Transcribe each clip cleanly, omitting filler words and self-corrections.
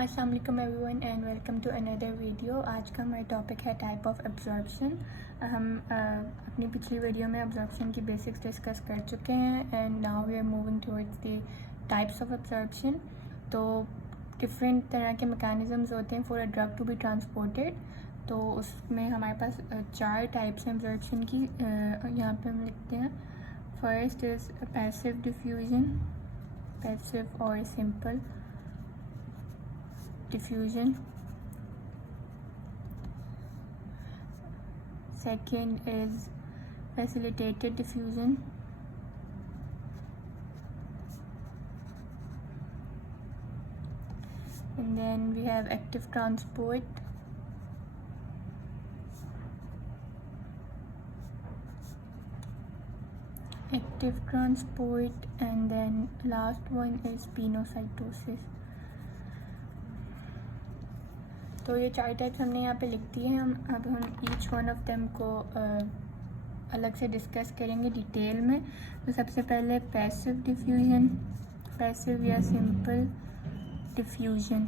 अस्सलाम वालेकुम everyone and welcome to another video. आज का हमारा टॉपिक है टाइप ऑफ एब्जॉर्प्शन। हम अपनी पिछली वीडियो में एब्जॉर्प्शन की बेसिक्स डिस्कस कर चुके हैं and now we are moving towards the types of absorption. तो डिफरेंट तरह के मैकेनिज़म्स होते हैं for a drug to be transported. तो उसमें हमारे पास 4 टाइप्स हैं एब्जॉर्प्शन की। यहाँ पे हम लिखते हैं first is passive diffusion, passive और simple diffusion. Second is facilitated diffusion. And then we have active transport. Active transport, and then last one is pinocytosis. तो ये 4 टाइप्स हमने यहाँ पे लिख दिए हैं। अब हम ईच वन ऑफ देम को अलग से डिस्कस करेंगे डिटेल में। तो सबसे पहले पैसिव डिफ्यूजन, पैसिव या सिंपल डिफ्यूजन।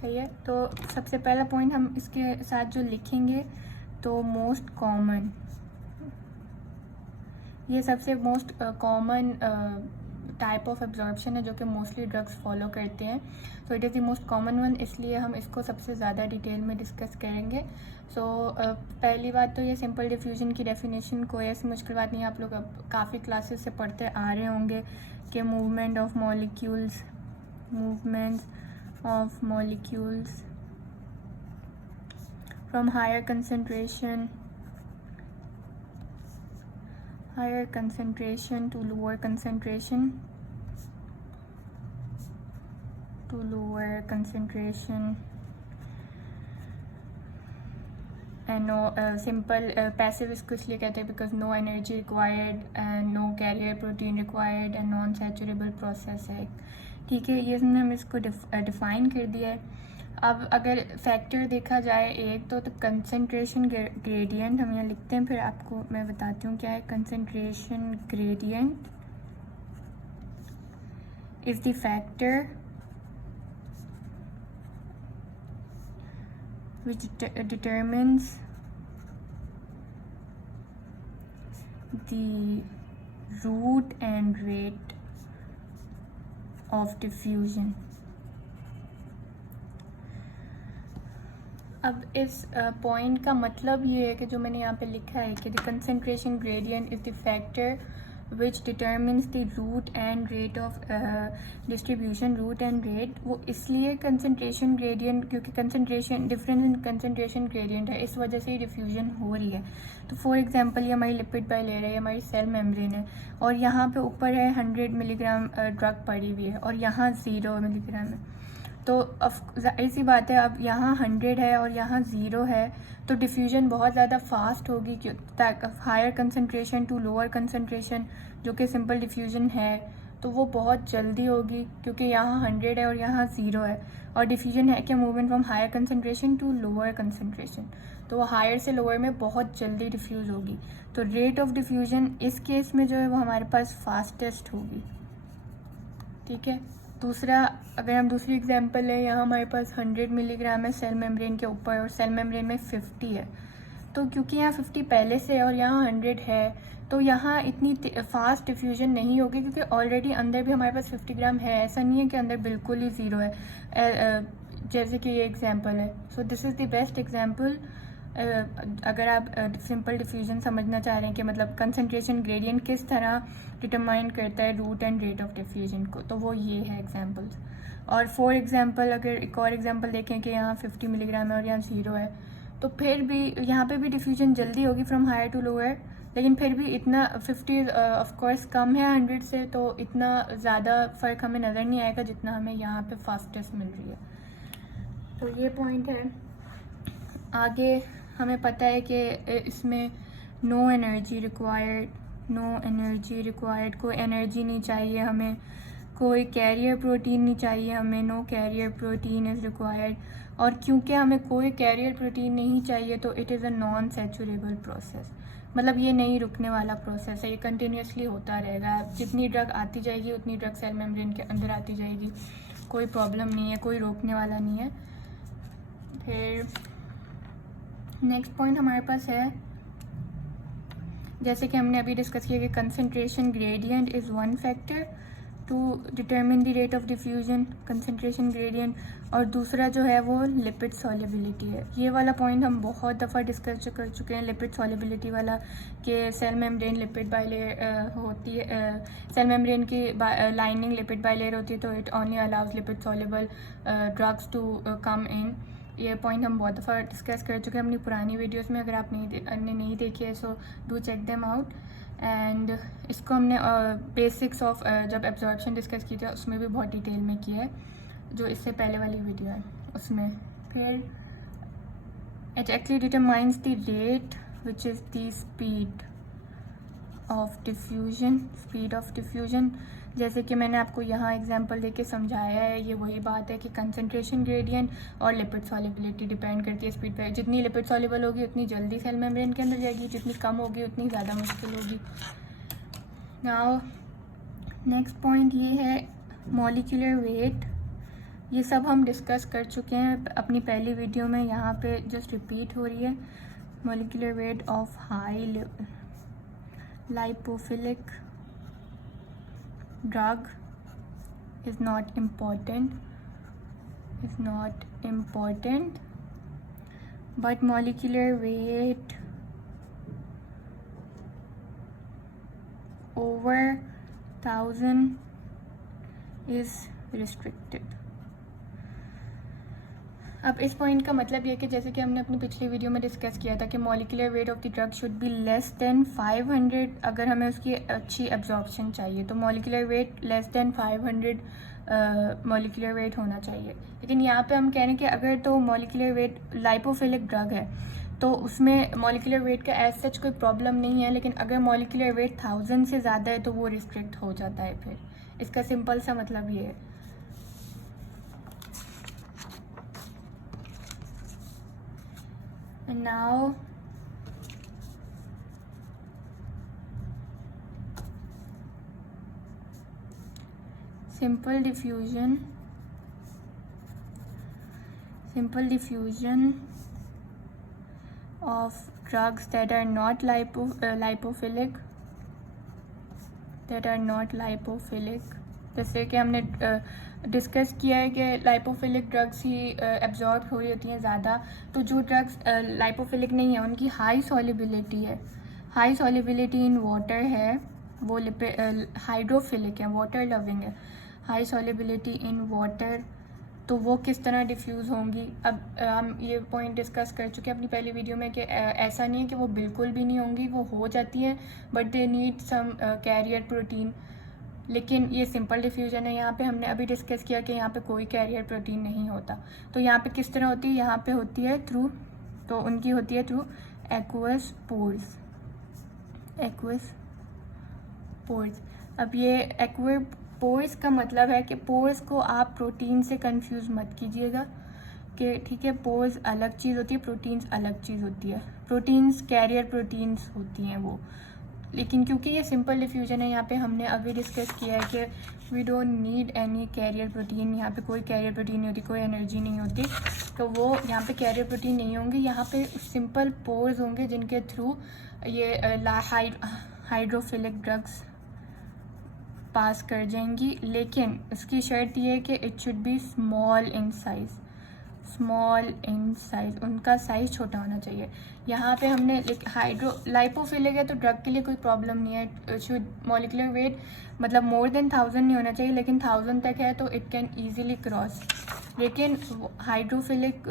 सही है। तो सबसे पहला पॉइंट हम इसके साथ जो लिखेंगे तो मोस्ट कॉमन, ये सबसे most common type of absorption है जो कि मोस्टली ड्रग्स फॉलो करते हैं। So it is the most common one, इसलिए हम इसको सबसे ज़्यादा डिटेल में डिस्कस करेंगे। सो पहली बात तो ये सिंपल डिफ्यूजन की डेफिनेशन कोई ऐसी मुश्किल बात नहीं है, आप लोग काफ़ी क्लासेस से पढ़ते आ रहे होंगे कि movement of molecules, movements of molecules from higher concentration to lower concentration and no simple passive इसको इसलिए कहते हैं because no energy required and no carrier protein required and non saturable process है। ठीक है, ये हमने इसको डिफाइन कर दिया है। अब अगर फैक्टर देखा जाए एक तो कंसंट्रेशन ग्रेडियंट हम यहाँ लिखते हैं, फिर आपको मैं बताती हूँ क्या है। Concentration gradient is the factor which determines the route and rate of diffusion। अब इस पॉइंट का मतलब ये है कि जो मैंने यहाँ पे लिखा है कि the concentration gradient is the factor which determines the route and rate of distribution. Route and rate वो इसलिए कंसंट्रेशन ग्रेडियंट, क्योंकि concentration difference in concentration gradient है, इस वजह से ही डिफ्यूजन हो रही है। तो फॉर एग्जांपल ये हमारी लिपिड बाइलेयर है, हमारी सेल मेम्ब्रेन है, और यहाँ पे ऊपर है 100 मिलीग्राम ड्रग पड़ी हुई है और यहाँ 0 मिलीग्राम है। तो ऐसी बात है, अब यहाँ 100 है और यहाँ 0 है, तो डिफ्यूजन बहुत ज़्यादा फास्ट होगी। Higher concentration to lower concentration जो कि सिंपल डिफ्यूजन है, तो वो बहुत जल्दी होगी क्योंकि यहाँ 100 है और यहाँ 0 है। और डिफ्यूजन है क्या, movement from higher concentration to lower concentration, तो वो हायर से लोअर में बहुत जल्दी डिफ्यूज़ होगी। तो रेट ऑफ डिफ्यूजन इस केस में जो है वो हमारे पास फास्टेस्ट होगी। ठीक है। दूसरा, अगर हम दूसरी एग्जांपल लें, यहाँ हमारे पास 100 मिलीग्राम है सेल मेम्ब्रेन के ऊपर और सेल मेम्ब्रेन में 50 है। तो क्योंकि यहाँ 50 पहले से है और यहाँ 100 है, तो यहाँ इतनी फास्ट डिफ्यूजन नहीं होगी क्योंकि ऑलरेडी अंदर भी हमारे पास 50 ग्राम है। ऐसा नहीं है कि अंदर बिल्कुल ही 0 है, जैसे कि ये एग्जाम्पल है। So this is the best example अगर आप सिंपल डिफ्यूजन समझना चाह रहे हैं कि मतलब कंसंट्रेशन ग्रेडियंट किस तरह डिटरमाइन करता है route and rate of diffusion को, तो वो ये है एग्जांपल्स। और फॉर एग्जांपल अगर एक और एग्जांपल देखें कि यहाँ 50 मिलीग्राम है और यहाँ 0 है, तो फिर भी यहाँ पे भी डिफ्यूजन जल्दी होगी फ्रॉम हायर टू लोअर, लेकिन फिर भी इतना 50 ऑफ कोर्स कम है 100 से, तो इतना ज़्यादा फ़र्क हमें नज़र नहीं आएगा जितना हमें यहाँ पे फास्टेस्ट मिल रही है। तो ये पॉइंट है। आगे हमें पता है कि इसमें नो एनर्जी रिक्वायर्ड, कोई एनर्जी नहीं चाहिए हमें, कोई कैरियर प्रोटीन नहीं चाहिए हमें, no carrier protein is required. और क्योंकि हमें कोई कैरियर प्रोटीन नहीं चाहिए तो it is a non saturable process. मतलब ये नहीं रुकने वाला प्रोसेस है, ये कंटिन्यूसली होता रहेगा। जितनी ड्रग आती जाएगी उतनी ड्रग सेल मेम्ब्रेन के अंदर आती जाएगी, कोई प्रॉब्लम नहीं है, कोई रोकने वाला नहीं है। फिर नेक्स्ट पॉइंट हमारे पास है, जैसे कि हमने अभी डिस्कस किया कि concentration gradient is one factor to determine the rate of diffusion, concentration gradient. और दूसरा जो है वो लिपिड सॉल्युबिलिटी है। ये वाला पॉइंट हम बहुत दफ़ा डिस्कस कर चुके हैं, लिपिड सॉल्युबिलिटी वाला, कि सेल मेम्ब्रेन लिपिड बाइलेयर होती है, सेल मेम्ब्रेन की लाइनिंग लिपिड बाइलेयर होती है, तो it only allows lipid soluble drugs to come in. ये पॉइंट हम बहुत दफ़ा डिस्कस कर चुके हैं अपनी पुरानी वीडियोस में। अगर आप नहीं देखी है so do check them out. And इसको हमने बेसिक्स ऑफ जब एब्जॉर्प्शन डिस्कस की थी उसमें भी बहुत डिटेल में किया है, जो इससे पहले वाली वीडियो है उसमें। फिर it actually determines the rate which is the speed of diffusion, speed of diffusion. जैसे कि मैंने आपको यहाँ एग्जांपल देके समझाया है, ये वही बात है कि कंसंट्रेशन ग्रेडियंट और लिपिड सॉल्युबिलिटी डिपेंड करती है स्पीड पे। जितनी लिपिड सॉल्युबल होगी उतनी जल्दी सेल मेम्ब्रेन के अंदर जाएगी, जितनी कम होगी उतनी ज़्यादा मुश्किल होगी। नाउ नेक्स्ट पॉइंट ये है मॉलिक्यूलर वेट। ये सब हम डिस्कस कर चुके हैं अपनी पहली वीडियो में, यहाँ पे जस्ट रिपीट हो रही है। Molecular weight of high lipophilic drug is not important, but molecular weight over 1000 is restricted. अब इस पॉइंट का मतलब ये कि जैसे कि हमने अपनी पिछली वीडियो में डिस्कस किया था कि molecular weight of the drug should be less than 500 अगर हमें उसकी अच्छी एब्जॉर्प्शन चाहिए, तो molecular weight less than 500 molecular weight होना चाहिए। लेकिन यहाँ पे हम कह रहे हैं कि अगर तो मॉलिक्यूलर वेट लाइपोफिलिक ड्रग है तो उसमें मॉलिक्यूलर वेट का एज सच कोई प्रॉब्लम नहीं है, लेकिन अगर मॉलिक्यूलर वेट 1000 से ज़्यादा है तो वो रिस्ट्रिक्ट हो जाता है। फिर इसका सिंपल सा मतलब ये है। And now simple diffusion of drugs that are not lipophilic, जैसे कि हमने डिस्कस किया है कि लाइपोफिलिक ड्रग्स ही एब्जॉर्ब हो रही होती हैं ज़्यादा। तो जो ड्रग्स लाइपोफिलिक नहीं है उनकी हाई सॉल्युबिलिटी है, हाई सॉल्युबिलिटी इन वाटर है, वो हाइड्रोफिलिक है, वाटर लविंग है, हाई सॉल्युबिलिटी इन वाटर, तो वो किस तरह डिफ्यूज़ होंगी। अब हम ये पॉइंट डिस्कस कर चुके हैं अपनी पहली वीडियो में कि ऐसा नहीं है कि वो बिल्कुल भी नहीं होंगी, वो हो जाती हैं, but they need some carrier protein. लेकिन ये सिंपल डिफ्यूजन है। यहाँ पे हमने अभी डिस्कस किया कि यहाँ पे कोई कैरियर प्रोटीन नहीं होता। तो यहाँ पे किस तरह होती है, यहाँ पे होती है थ्रू, तो उनकी होती है थ्रू एक्वस पोर्स। अब ये एक्वस पोर्स का मतलब है कि पोर्स को आप प्रोटीन से कंफ्यूज मत कीजिएगा कि ठीक है, पोर्स अलग चीज़ होती है, प्रोटीन्स अलग चीज़ होती है। प्रोटीन्स कैरियर प्रोटीन्स होती हैं वो, लेकिन क्योंकि ये सिंपल डिफ्यूजन है, यहाँ पे हमने अभी डिस्कस किया है कि we don't need any carrier protein. यहाँ पे कोई कैरियर प्रोटीन नहीं होती, कोई एनर्जी नहीं होती, तो वो यहाँ पे कैरियर प्रोटीन नहीं होंगे। यहाँ पे सिंपल पोर्स होंगे जिनके थ्रू ये हाइड्रोफिलिक ड्रग्स पास कर जाएंगी। लेकिन उसकी शर्त ये है कि it should be small in size, उनका साइज़ छोटा होना चाहिए। यहाँ पे हमने लाइपोफिलिक है तो ड्रग के लिए कोई प्रॉब्लम नहीं है। शुड मॉलिक्यूलर वेट मतलब मोर देन 1000 नहीं होना चाहिए, लेकिन 1000 तक है तो इट कैन ईजिली क्रॉस। लेकिन हाइड्रोफिलिक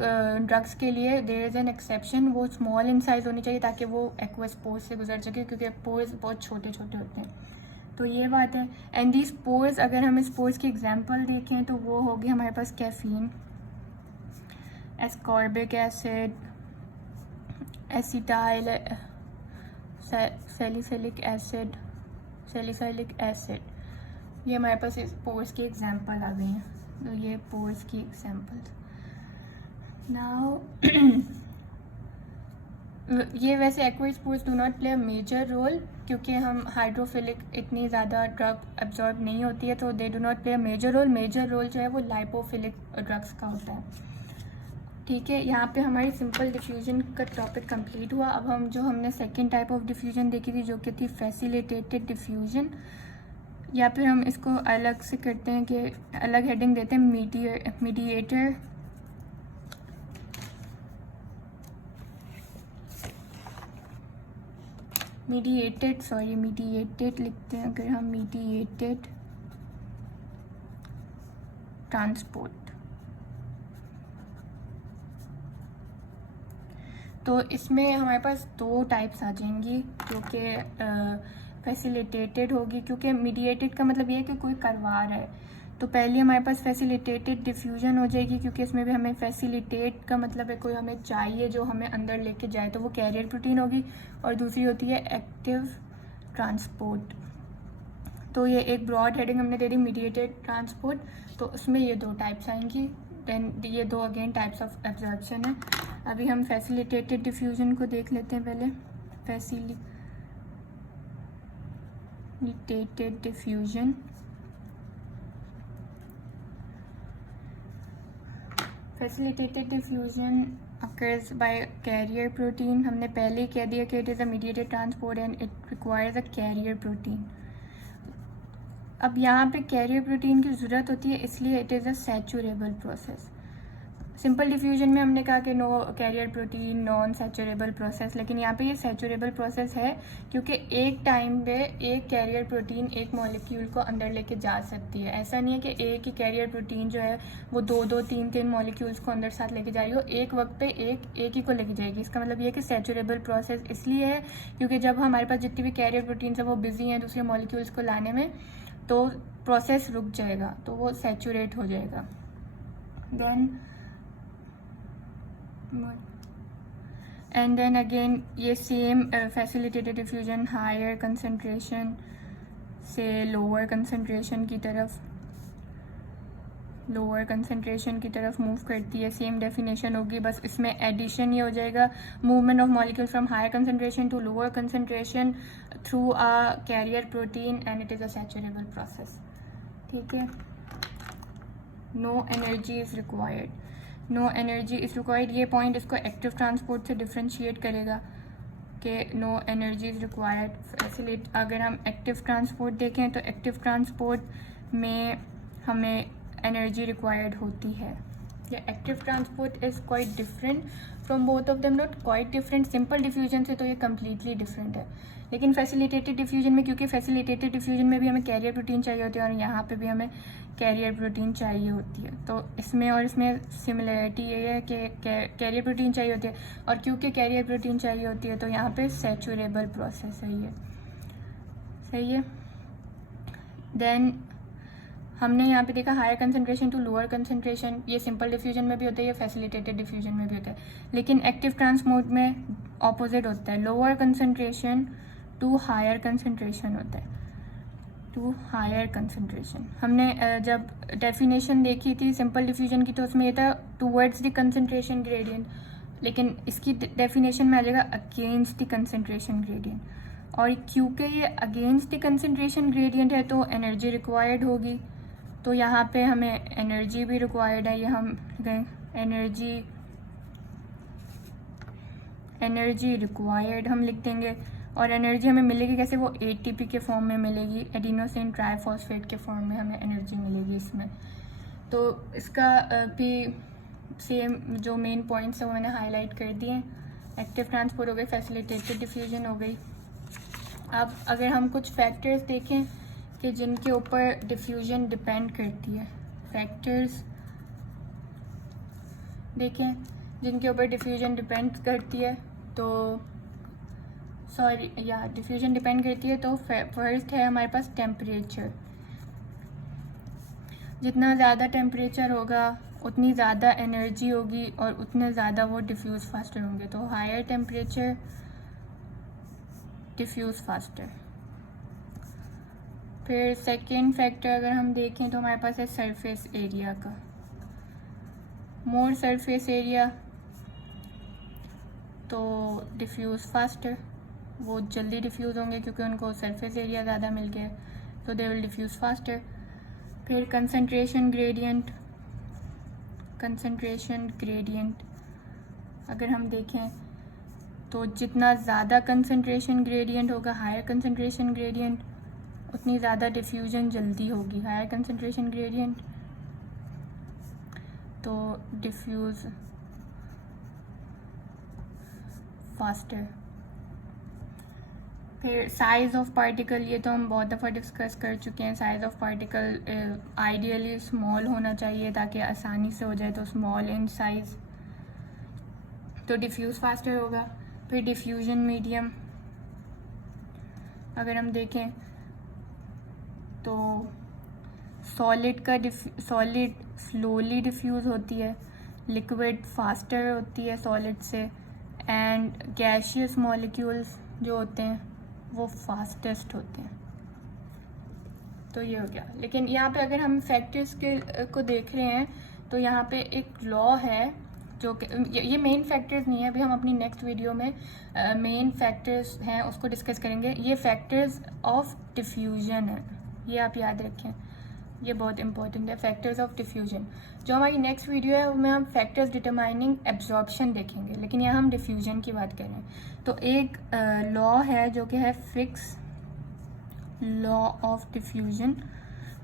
ड्रग्स के लिए देयर इज़ एन एक्सेप्शन, वो स्मॉल इन साइज़ होनी चाहिए ताकि वो एक्वस पोर्स से गुजर सके, क्योंकि पोर्स बहुत छोटे छोटे होते हैं। तो ये बात है। एंड दीज पोर्स, अगर हम इस पोर्स की एग्जांपल देखें तो वो होगी हमारे पास caffeine, ascorbic acid, acetyl salicylic acid, ये हमारे पास इस पोर्स की एग्जांपल आ गई हैं। तो ये पोर्स की एग्जांपल। नाउ ये वैसे aqua sports do not play a major role, क्योंकि हम हाइड्रोफिलिक इतनी ज़्यादा ड्रग एब्जॉर्ब नहीं होती है, तो they do not play a major role. Major role जो है वो लाइपोफिलिक ड्रग्स का होता है। ठीक है, यहाँ पे हमारी सिंपल डिफ्यूजन का टॉपिक कंप्लीट हुआ। अब हम जो हमने सेकेंड टाइप ऑफ डिफ्यूजन देखी थी जो कि थी फैसिलिटेटेड डिफ्यूजन, या फिर हम इसको अलग से करते हैं कि अलग हेडिंग देते हैं मीडिएटेड लिखते हैं अगर हम मीडिएटेड ट्रांसपोर्ट। तो इसमें हमारे पास दो टाइप्स आ जाएंगी जो कि फैसिलिटेटेड होगी, क्योंकि मीडिएटेड का मतलब ये है कि कोई करवा रहा है। तो पहले हमारे पास फैसिलिटेटेड डिफ्यूजन हो जाएगी, क्योंकि इसमें भी हमें फैसिलिटेट का मतलब है कोई हमें चाहिए जो हमें अंदर लेके जाए, तो वो कैरियर प्रोटीन होगी। और दूसरी होती है एक्टिव ट्रांसपोर्ट। तो ये एक ब्रॉड हेडिंग हमने दे दी मीडिएटेड ट्रांसपोर्ट, तो उसमें ये दो टाइप्स आएंगी। देन ये दो अगेन टाइप्स ऑफ एब्जॉर्प्शन है। अभी हम फैसिलिटेटेड डिफ्यूजन को देख लेते हैं पहले। Facilitated diffusion, facilitated diffusion occurs by carrier protein। हमने पहले ही कह दिया कि it is a mediated transport and it requires a carrier protein. अब यहाँ पे कैरियर प्रोटीन की ज़रूरत होती है, इसलिए it is a saturable process. Simple diffusion में हमने कहा कि no carrier protein, non saturable process, लेकिन यहाँ पे ये सैचुरेबल प्रोसेस है, क्योंकि एक टाइम पे एक कैरियर प्रोटीन एक मॉलिक्यूल को अंदर लेके जा सकती है। ऐसा नहीं है कि एक ही कैरियर प्रोटीन जो है वो दो तीन मॉलिक्यूल्स को अंदर साथ लेके जा रही हो, एक वक्त पे एक ही को लेके जाएगी। इसका मतलब ये कि सैचुरेबल प्रोसेस इसलिए है क्योंकि जब हमारे पास जितनी भी कैरियर प्रोटीन्स है वो बिजी हैं दूसरे मॉलिक्यूल्स को लाने में, तो प्रोसेस रुक जाएगा, तो वो सैचुरेट हो जाएगा। देन एंड देन अगेन ये same facilitated diffusion higher concentration से लोअर कंसंट्रेशन की तरफ मूव करती है। सेम डेफिनेशन होगी, बस इसमें एडिशन ये हो जाएगा, movement of molecule from higher concentration to lower concentration through a carrier protein and it is a saturable process. ठीक है, no energy is required. No energy is required, ये पॉइंट इसको एक्टिव ट्रांसपोर्ट से differentiate करेगा कि no energy is required. Facilitate अगर हम active transport देखें तो एक्टिव ट्रांसपोर्ट में हमें एनर्जी रिक्वायर्ड होती है। या active transport is quite different from both of them, not quite different. Simple diffusion से तो ये कम्प्लीटली डिफरेंट है, लेकिन फैसिलिटेटेड डिफ्यूजन में, क्योंकि फैसिलिटेटेड डिफ्यूजन में भी हमें कैरियर प्रोटीन चाहिए होती है और यहाँ पे भी हमें कैरियर प्रोटीन चाहिए होती है, तो इसमें और इसमें सिमिलरिटी ये है कि कैरियर प्रोटीन चाहिए होती है, और क्योंकि कैरियर प्रोटीन चाहिए होती है तो यहाँ पे सैचुरेबल प्रोसेस है ये। सही है। देन हमने यहाँ पे देखा higher concentration to lower concentration, ये सिंपल डिफ्यूजन में भी होता है, ये फैसिलिटेटेड डिफ्यूजन में भी होता है, लेकिन एक्टिव ट्रांसपोर्ट में ऑपोजिट होता है, lower concentration to higher concentration होता है, टू हायर कंसंट्रेशन। हमने जब डेफिनेशन देखी थी सिंपल डिफ्यूजन की तो उसमें ये था टूवर्ड्स द कंसंट्रेशन ग्रेडियंट, लेकिन इसकी डेफिनेशन में आ जाएगा अगेंस्ट द कंसंट्रेशन ग्रेडियंट। और क्योंकि ये अगेंस्ट द कंसंट्रेशन ग्रेडियंट है तो एनर्जी रिक्वायर्ड होगी, तो यहाँ पे हमें एनर्जी भी रिक्वायर्ड है। ये हम एनर्जी रिक्वायर्ड हम लिख देंगे, और एनर्जी हमें मिलेगी कैसे, वो एटीपी के फॉर्म में मिलेगी, एडिनोसिन ट्राइफॉस्फेट के फॉर्म में हमें एनर्जी मिलेगी इसमें। तो इसका भी सेम जो मेन पॉइंट्स है वो मैंने हाईलाइट कर दिए। एक्टिव ट्रांसपोर्ट हो गई, फैसिलिटेटेड डिफ्यूजन हो गई। अब अगर हम कुछ फैक्टर्स देखें कि जिनके ऊपर डिफ्यूजन डिपेंड करती है, फैक्टर्स देखें जिनके ऊपर डिफ्यूजन डिपेंड करती है, तो डिफ्यूजन डिपेंड करती है, तो फर्स्ट है हमारे पास टेम्परेचर। जितना ज़्यादा टेम्परेचर होगा उतनी ज़्यादा एनर्जी होगी और उतने ज़्यादा वो डिफ्यूज़ फास्टर होंगे, तो हायर टेम्परेचर डिफ्यूज़ फास्टर। फिर सेकेंड फैक्टर अगर हम देखें तो हमारे पास है सरफेस एरिया का। मोर सरफेस एरिया तो डिफ्यूज़ फास्टर, वो जल्दी डिफ्यूज़ होंगे क्योंकि उनको सरफेस एरिया ज़्यादा मिल गया, तो दे विल डिफ्यूज़ फास्टर। फिर कंसंट्रेशन ग्रेडियंट, कंसंट्रेशन ग्रेडियंट अगर हम देखें तो जितना ज़्यादा कंसंट्रेशन ग्रेडियंट होगा, हायर कंसंट्रेशन ग्रेडियंट, उतनी ज़्यादा डिफ्यूजन जल्दी होगी। हायर कंसंट्रेशन ग्रेडियंट तो डिफ्यूज़ फास्टर। फिर साइज़ ऑफ पार्टिकल, ये तो हम बहुत दफ़ा डिस्कस कर चुके हैं। Size of particle ideally small होना चाहिए ताकि आसानी से हो जाए, तो स्मॉल इन साइज़, तो डिफ्यूज़ फास्टर होगा। फिर डिफ्यूजन मीडियम अगर हम देखें तो सॉलिड स्लोली डिफ्यूज़ होती है, लिक्विड फास्टर होती है सॉलिड से, एंड गैशियस मॉलिक्यूल्स जो होते हैं वो फास्टेस्ट होते हैं। तो ये हो गया। लेकिन यहाँ पे अगर हम फैक्टर्स को देख रहे हैं तो यहाँ पे एक लॉ है जो कि ये मेन फैक्टर्स नहीं है, अभी हम अपनी नेक्स्ट वीडियो में मेन फैक्टर्स हैं उसको डिस्कस करेंगे। ये फैक्टर्स ऑफ डिफ्यूजन है, ये आप याद रखें, ये बहुत इंपॉर्टेंट है। फैक्टर्स ऑफ डिफ्यूजन, जो हमारी नेक्स्ट वीडियो है उसमें हम फैक्टर्स डिटरमाइनिंग एब्जॉर्प्शन देखेंगे, लेकिन यहाँ हम डिफ्यूजन की बात कर रहे हैं। तो एक लॉ है जो कि है फिक्स लॉ ऑफ डिफ्यूजन,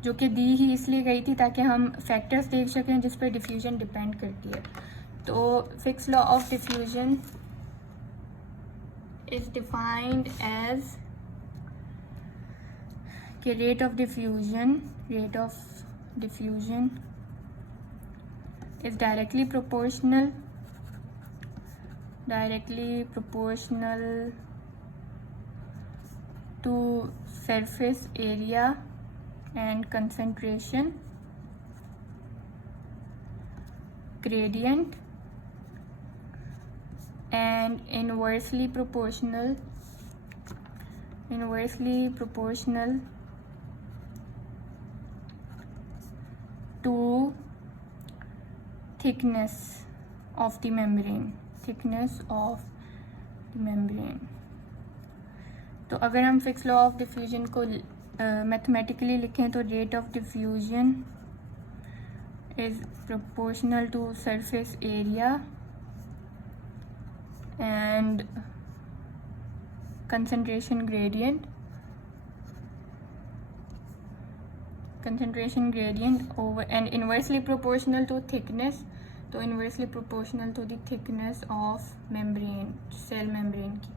जो कि दी ही इसलिए गई थी ताकि हम फैक्टर्स देख सकें जिस पर डिफ्यूजन डिपेंड करती है। तो Fick's law of diffusion is defined as कि rate of diffusion is directly proportional to surface area and concentration gradient, and inversely proportional to thickness of the membrane। तो अगर हम फिक्स लॉ ऑफ डिफ्यूजन को mathematically लिखें तो rate of diffusion is proportional to surface area and concentration gradient over and inversely proportional to thickness, तो inversely proportional to the thickness of membrane, cell membrane की।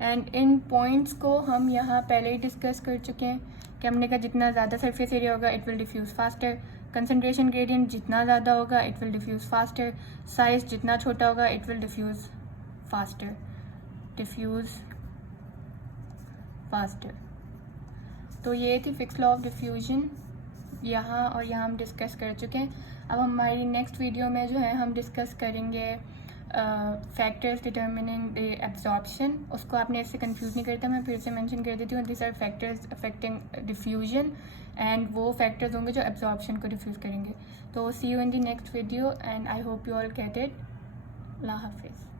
And in points को हम यहाँ पहले ही discuss कर चुके हैं कि हमने कहा जितना ज़्यादा सरफेस एरिया होगा it will diffuse faster, concentration gradient जितना ज़्यादा होगा it will diffuse faster, size जितना छोटा होगा इट विल डिफ्यूज़ फास्टर। तो ये थी फिक्स लॉ ऑफ डिफ्यूजन, यहाँ और यहाँ हम डिस्कस कर चुके हैं। अब हमारी नेक्स्ट वीडियो में जो है हम डिस्कस करेंगे फैक्टर्स डिटर्मिनिंग द एब्जॉर्प्शन। उसको आपने इससे कंफ्यूज नहीं करता, मैं फिर से मेंशन कर देती हूँ, this are factors affecting diffusion, and वो फैक्टर्स होंगे जो एब्जॉर्प्शन को डिफ्यूज़ करेंगे। तो see you in the next video and I hope you all get it. अल्लाह हाफिज़।